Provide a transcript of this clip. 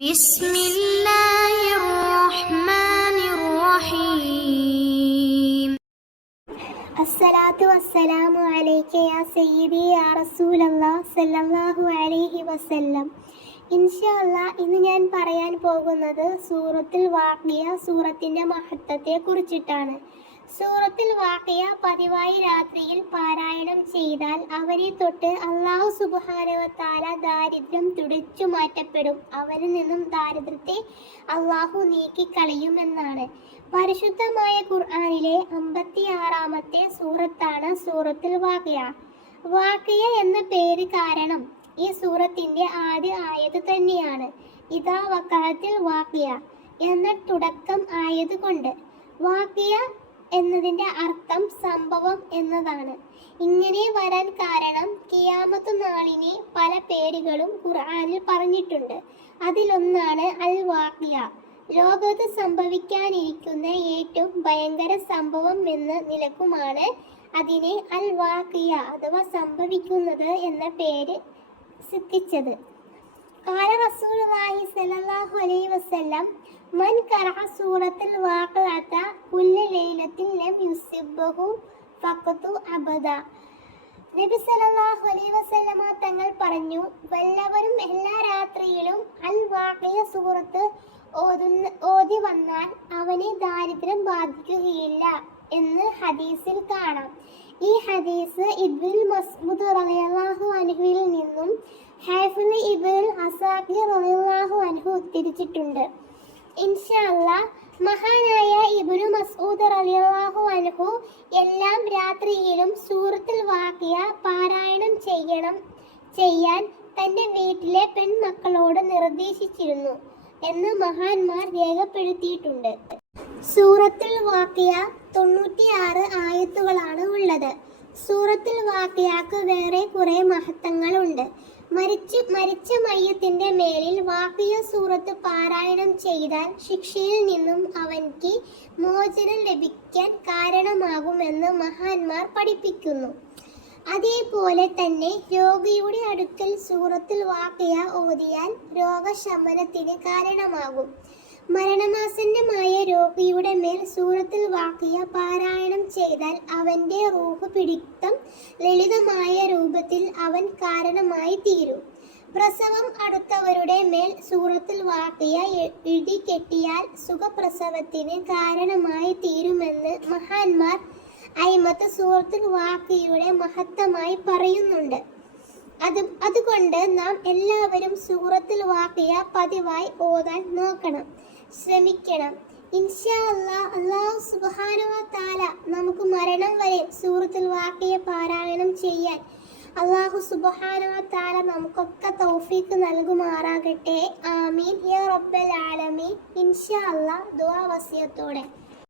بسم الله الرحمن الرحيم അസ്സലാത്തു വസ്സലാമു അലൈക യാ സയ്യിദി യാ റസൂലല്ലാഹ് സല്ലല്ലാഹു അലൈഹി വസല്ലം ഇൻഷാ അല്ലാ ഇന്ന് ഞാൻ പറയാൻ പോകുന്നത് സൂറത്തുൽ വാഖിയ സൂറത്തിന്റെ മഹത്വത്തെ കുറിച്ചിട്ടാണ് സൂറത്തുൽ വാക്കിയ പതിവായി രാത്രിയിൽ പാരായണം ചെയ്താൽ അവരെ തൊട്ട് അള്ളാഹു സുബാനവത്താല ദാരിദ്ര്യം തുടച്ചു മാറ്റപ്പെടും. അവരിൽ നിന്നും ദാരിദ്ര്യത്തെ അള്ളാഹു നീക്കിക്കളയുമെന്നാണ്. പരിശുദ്ധമായ ഖുർആാനിലെ അമ്പത്തി ആറാമത്തെ സൂറത്താണ് സൂറത്തിൽ വാക്കിയ വാക്കിയ എന്ന പേര് കാരണം ഈ സൂറത്തിന്റെ ആദ്യ ആയത് തന്നെയാണ്. ഇതാ വക്കാലത്തിൽ വാക്കിയ എന്ന തുടക്കം ആയതുകൊണ്ട് വാഖിയ എന്നതിന്റെ അർത്ഥം സംഭവം എന്നതാണ്. ഇങ്ങനെ വരാൻ കാരണം കിയാമത്ത് നാളിനെ പല പേരുകളും ഖുർആാനിൽ പറഞ്ഞിട്ടുണ്ട്. അതിലൊന്നാണ് അൽ വാഖിയ ലോകത്ത് സംഭവിക്കാനിരിക്കുന്ന ഏറ്റവും ഭയങ്കര സംഭവം എന്ന നിലക്കുമാണ് അതിനെ അൽ വാഖിയ അഥവാ സംഭവിക്കുന്നത് എന്ന പേര് സിദ്ധിച്ചത്. കാല റസൂലി സലാഹു അലൈ വസ്ലം മൻ കറ സൂറത്തിൽ വാക്കാത്ത കുല്ല ലൈലത്തിൽ ലം യുസിബഹു ഫഖതു അബദ. നബി സല്ലല്ലാഹു അലൈഹി വസല്ലമ തങ്ങൾ പറഞ്ഞു വല്ലവരും എല്ലാ രാത്രിയിലും അൽ വാഖിയ സൂറത്ത് ഓതുന്ന ഓതി വന്നാൽ അവനെ ദാരിദ്ര്യം ബാധിക്കുകയില്ല എന്ന് ഹദീസിൽ കാണാം. ഈ ഹദീസ് ഇബ്നുൽ മസ്ബുദ് റളിയല്ലാഹു അൻഹുവിൽ നിന്നും ഹാഫിദ് ഇബ്നുൽ അസാഖി റളിയല്ലാഹു അൻഹു ഉദ്ധരിച്ചിട്ടുണ്ട്. ഇൻഷാ അള്ളാഹ് മഹാനായ ഇബ്നു മസ്ഊദ് റളിയല്ലാഹു അൻഹു എല്ലാം രാത്രിയിലും സൂറത്തുൽ വാഖിയ പാരായണം ചെയ്യണം ചെയ്യാൻ തന്റെ വീട്ടിലെ പെൺമക്കളോട് നിർദ്ദേശിച്ചിരുന്നു എന്ന് മഹാന്മാർ രേഖപ്പെടുത്തിയിട്ടുണ്ട്. സൂറത്തുൽ വാഖിയ തൊണ്ണൂറ്റിയാറ് ആയത്തുകളാണ് ഉള്ളത്. സൂറത്തുൽ വാക്കിയാക്ക് വേറെ കുറെ മഹത്വങ്ങളുണ്ട്. മരിച്ച് മരിച്ച മയ്യത്തിന്റെ മേലിൽ വാക്കിയ സൂറത്ത് പാരായണം ചെയ്താൽ ശിക്ഷയിൽ നിന്നും അവൻക്ക് മോചനം ലഭിക്കാൻ കാരണമാകുമെന്ന് മഹാന്മാർ പഠിപ്പിക്കുന്നു. അതേപോലെ തന്നെ രോഗിയുടെ അടുക്കൽ സൂറത്തിൽ വാക്കിയ ഓതിയാൽ രോഗശമനത്തിന് കാരണമാകും. മരണമാസന്നമായ രോഗിയുടെ മേൽ സൂറത്തിൽ വാക്കിയ പാരായണം ചെയ്താൽ അവന്റെ റൂഹ് പിടിത്തം ലളിതമായ രൂപത്തിൽ അവൻ കാരണമായി തീരും പ്രസവം അടുത്തവരുടെ മേൽ സൂറത്തിൽ വാക്കിയ ഇടി കെട്ടിയാൽ സുഖപ്രസവത്തിന് കാരണമായി തീരുമെന്ന് മഹാന്മാർ അയിമത്ത് സൂറത്തിൽ വാക്കിയുടെ മഹത്വമായി പറയുന്നുണ്ട്. അത് അതുകൊണ്ട് നാം എല്ലാവരും സൂറത്തിൽ വാക്കിയ പതിവായി ഓതാൻ നോക്കണം ശ്രമിക്കണം. അള്ളാഹു സുബ്ഹാനഹു വ നമുക്ക് മരണം വരെ സൂറത്തുൽ വാക്കിയ പാരായണം ചെയ്യാൻ അള്ളാഹു സുബ്ഹാനഹു വ നമുക്കൊക്കെ തൗഫീക്ക് നൽകുമാറാകട്ടെ. ആമീൻ. യാ ആലമീൻ. ഇൻഷാ അള്ളാഹ് ദുആ വസിയത്തോടെ.